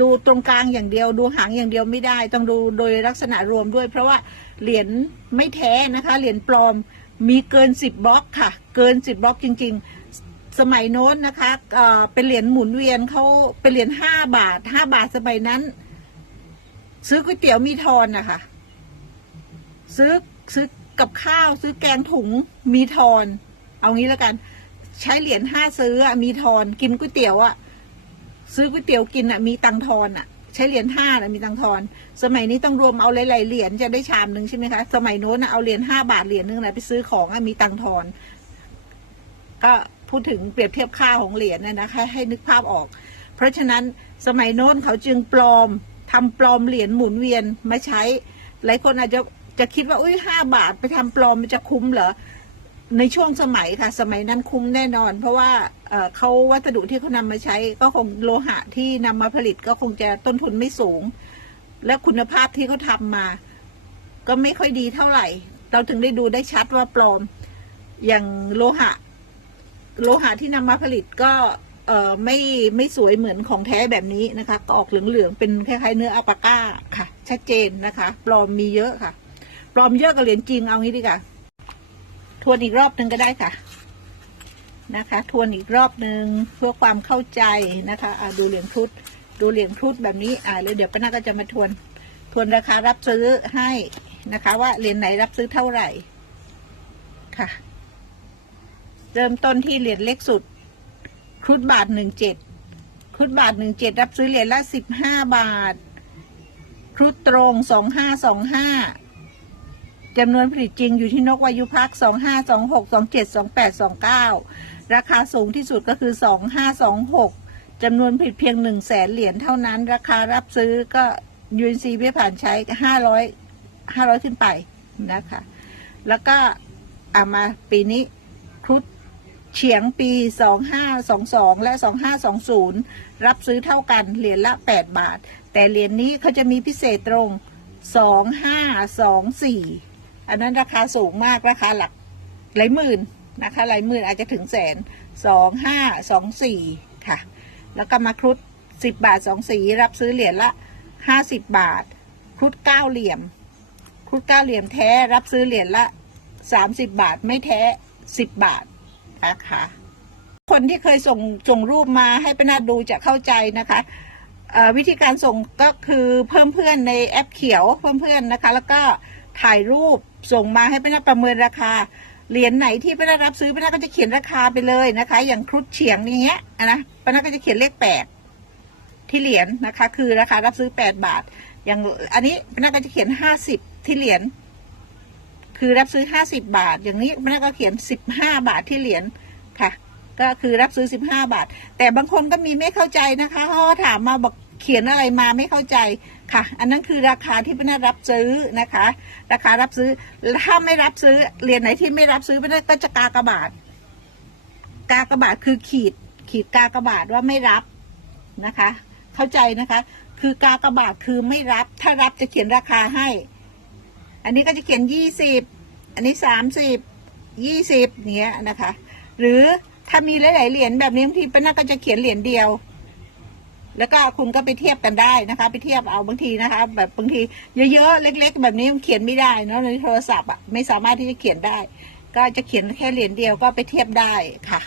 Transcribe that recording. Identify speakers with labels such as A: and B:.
A: ดูตรงกลางอย่างเดียว ดูหางอย่างเดียวไม่ได้ ต้องดูโดยลักษณะรวมด้วย เพราะว่าเหรียญไม่แท้นะคะ เหรียญปลอมมีเกินสิบบล็อกค่ะ เกินสิบบล็อกจริง ๆ สมัยโน้นนะคะเเป็นเหรียญหมุนเวียนเขาเป็นเหรียญห้าบาทห้าบาทสมัยนั้น ซื้อก๋วยเตี๋ยวมีทอนนะคะซื้อซื้อกับข้าวซื้อแกงถุงมีทอน เอางี้แล้วกัน ใช้เหรียญห้าซื้อมีทอนกินก๋วยเตี๋ยวอะ ซื้อก๋วยเตี๋ยวกินอะมีตังทอนอะ ใช้เหรียญห้าอะมีตังทอน สมัยนี้ต้องรวมเอาหลายๆเหรียญจะได้ชามหนึ่งใช่ไหมคะ สมัยโน้นเอาเหรียญห้าบาทเหรียญหนึงนะไปซื้อของอะมีตังทอน ก็พูดถึงเปรียบเทียบค่าของเหรียญนะนะคะ ให้นึกภาพออก เพราะฉะนั้นสมัยโน้นเขาจึงปลอมทำปลอมเหรียญหมุนเวียนมาใช้ หลายคนอาจจะจะคิดว่าอุ้ยห้าบาทไปทำปลอมมันจะคุ้มเหรอในช่วงสมัยค่ะ สมัยนั้นคุ้มแน่นอน เพราะว่า เขาวัสดุที่เขานำมาใช้ ก็คงโลหะที่นำมาผลิตก็คงจะต้นทุนไม่สูง และคุณภาพที่เขาทำมา ก็ไม่ค่อยดีเท่าไหร่ เราถึงได้ดูได้ชัดว่าปลอม อย่างโลหะ โลหะที่นำมาผลิตก็เอ่อไม่ไม่สวยเหมือนของแท้แบบนี้นะคะก็ออกเหลืองๆเป็นคล้ายๆเนื้ออัลปาก้าค่ะ ชัดเจนนะคะ ปลอมมีเยอะค่ะ ปลอมเยอะกับเหรียญจริงเอางี้ดีกว่าทวนอีกรอบหนึ่งก็ได้ค่ะ นะคะ ทวนอีกรอบหนึ่งเพื่อความเข้าใจนะคะอ่าดูเหรียญครุฑดูเหรียญครุฑแบบนี้อ่าแล้วเดี๋ยวป้านาก็จะมาทวน ทวนราคารับซื้อให้นะคะ ว่าเหรียญไหนรับซื้อเท่าไหร่ค่ะ เริ่มต้นที่เหรียญเล็กสุดครุฑบาทหนึ่งเจ็ดครุฑบาทหนึ่งเจ็ดรับซื้อเหรียญละสิบห้าบาท ครุฑตรงสองห้าสองห้าจำนวนผลิตจริงอยู่ที่นกวายุพักสองห้าสองหกสองเจ็ดสองแปดสองเก้า ราคาสูงที่สุดก็คือสองห้าสองหกจำนวนผลิตเพียงหนึ่งแสนเหรียญเท่านั้น ราคารับซื้อก็ยูนซีไม่ผ่านใช้ห้าร้อยห้าร้อยขึ้นไปนะคะ แล้วก็อามาปีนี้ครุฑเฉียงปี 2522 และ 2520 รับซื้อเท่ากันเหรียญละ 8 บาท แต่เหรียญนี้เขาจะมีพิเศษตรง 2524 อันนั้นราคาสูงมากราคาหลักหลายหมื่น นะคะหลายหมื่นอาจจะถึงแสน2524ค่ะ แล้วก็มาครุฑ10บบาท2สีรับซื้อเหรียญละ50บบาท ครุฑ9เหลี่ยม ครุฑ9เหลี่ยมแท้รับซื้อเหรียญละ30บบาทไม่แท้10บาทนะคะคนที่เคยส่งส่งรูปมาให้ป้านาดูจะเข้าใจนะคะวิธีการส่งก็คือเพิ่มเพื่อนในแอปเขียวเพิ่มเพื่อนนะคะ แล้วก็ถ่ายรูปส่งมาให้ป้านาประเมินราคา เหรียญไหนที่ป้านารับซื้อป้านาก็จะเขียนราคาไปเลยนะคะ อย่างครุฑเฉียงอย่างเงี้ยนะป้านาก็จะเขียนเลขแปดที่เหรียญนะคะ คือราคารับซื้อแปดบาท อย่างอันนี้ป้านาก็จะเขียนห้าสิบที่เหรียญคือรับซื้อห้าสิบบาท อย่างนี้มันก็เขียนสิบห้าบาทที่เหรียญค่ะ ก็คือรับซื้อสิบห้าบาท แต่บางคนก็มีไม่เข้าใจนะคะเขาก็ถามมาบอก เขียนอะไรมาไม่เข้าใจค่ะ อันนั้นคือราคาที่เป็นรับซื้อนะคะ ราคารับซื้อถ้าไม่รับซื้อเหรียญไหนที่ไม่รับซื้อไม่ได้ก็จะกากระบาทกากระบาทคือขีด ขีดกากระบาทว่าไม่รับนะคะ เข้าใจนะคะ คือกากระบาทคือไม่รับ ถ้ารับจะเขียนราคาให้ อันนี้ก็จะเขียนยี่สิบอันนี้สามสิบยี่สิบเนี้ยนะคะ หรือถ้ามีหลายๆเหรียญแบบนี้บางทีป้านาก็จะเขียนเหรียญเดียว แล้วก็คุณก็ไปเทียบกันได้นะคะ ไปเทียบเอาบางทีนะคะ แบบบางทีเยอะๆเล็ก ๆ แบบนี้มันเขียนไม่ได้เนาะในโทรศัพท์อะไม่สามารถที่จะเขียนได้ ก็จะเขียนแค่เหรียญเดียวก็ไปเทียบได้ค่ะ